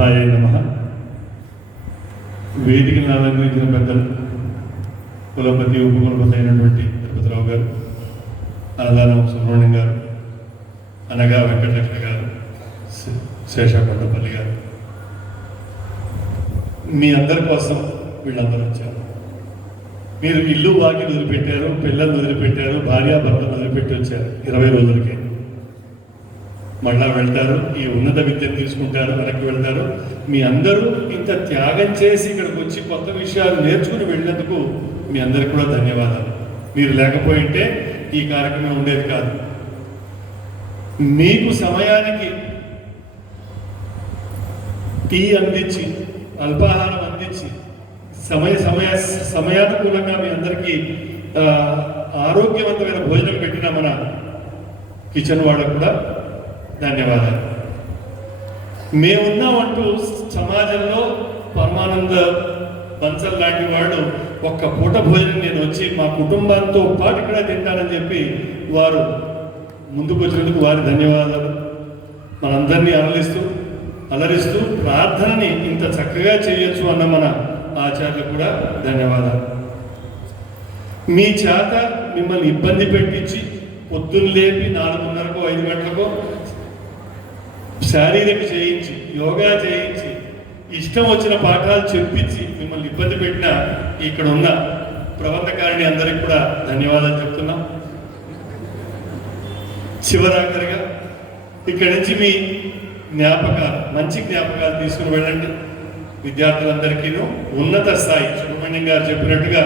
గురుభ్రాయ నమః. వేదికను అలంకరించిన పెద్దలు కులపతి ఉపకులపతి అయినటువంటి తిరుపతిరావు గారు, అన్నదానం సుబ్రహ్మణ్యం గారు, అనగా వెంకటలక్ష్మి గారు, శేషకొండపల్లి గారు, మీ అందరి కోసం వీళ్ళందరూ వచ్చారు. మీరు ఇల్లు వాకి వదిలిపెట్టారు, పిల్లలు వదిలిపెట్టారు, భార్యాభర్తలు వదిలిపెట్టి వచ్చారు. 20 రోజులకి మళ్ళా వెళ్తారు, ఈ ఉన్నత విద్యను తీసుకుంటారు, వెనక్కి వెళ్తారు. మీ అందరూ ఇంత త్యాగం చేసి ఇక్కడికి వచ్చి కొత్త విషయాలు నేర్చుకుని వెళ్ళినందుకు మీ అందరికి కూడా ధన్యవాదాలు. మీరు లేకపోయింటే ఈ కార్యక్రమం ఉండేది కాదు. మీకు సమయానికి టీ అందించి, అల్పాహారం అందించి, సమయానుకూలంగా మీ అందరికీ ఆరోగ్యవంతమైన భోజనం పెట్టిన మన కిచెన్ వాళ్ళకు కూడా ధన్యవాదాలు. మేమున్నామంటూ సమాజంలో పరమానంద బన్సల్ లాంటి వాళ్ళు ఒక్క పూట భోజనం నేను వచ్చి మా కుటుంబంతో పాటు ఇక్కడ తింటానని చెప్పి వారు ముందుకు వచ్చినందుకు వారి ధన్యవాదాలు. మనందరినీ అలరిస్తూ ప్రార్థనని ఇంత చక్కగా చేయొచ్చు అన్న మన ఆచార్యులు కూడా ధన్యవాదాలు. మీ చేత మిమ్మల్ని ఇబ్బంది పెట్టించి పొద్దున్న లేపి 4:30కో 5 గంటలకో శారీరక చేయించి, యోగా చేయించి, ఇష్టం వచ్చిన పాఠాలు చెప్పించి మిమ్మల్ని ఇబ్బంది పెట్టిన ఇక్కడ ఉన్న ప్రబంధకారిణి అందరికి కూడా ధన్యవాదాలు చెప్తున్నాం. చివరాఖరిగా ఇక్కడి నుంచి మీ మంచి జ్ఞాపకాలు తీసుకుని వెళ్ళండి. విద్యార్థులందరికీ ఉన్నత స్థాయి, సుబ్రహ్మణ్యం గారు చెప్పినట్టుగా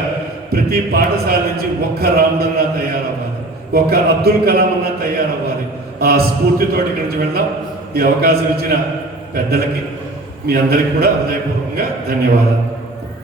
ప్రతి పాఠశాల నుంచి ఒక్క రాముడన్నా తయారవ్వాలి, ఒక్క అబ్దుల్ కలాం అన్నా తయారవ్వాలి. ఆ స్ఫూర్తితోటి ఇక్కడి నుంచి వెళ్దాం. ఈ అవకాశం ఇచ్చిన పెద్దలకి మీ అందరికీ కూడా హృదయపూర్వకంగా ధన్యవాదాలు.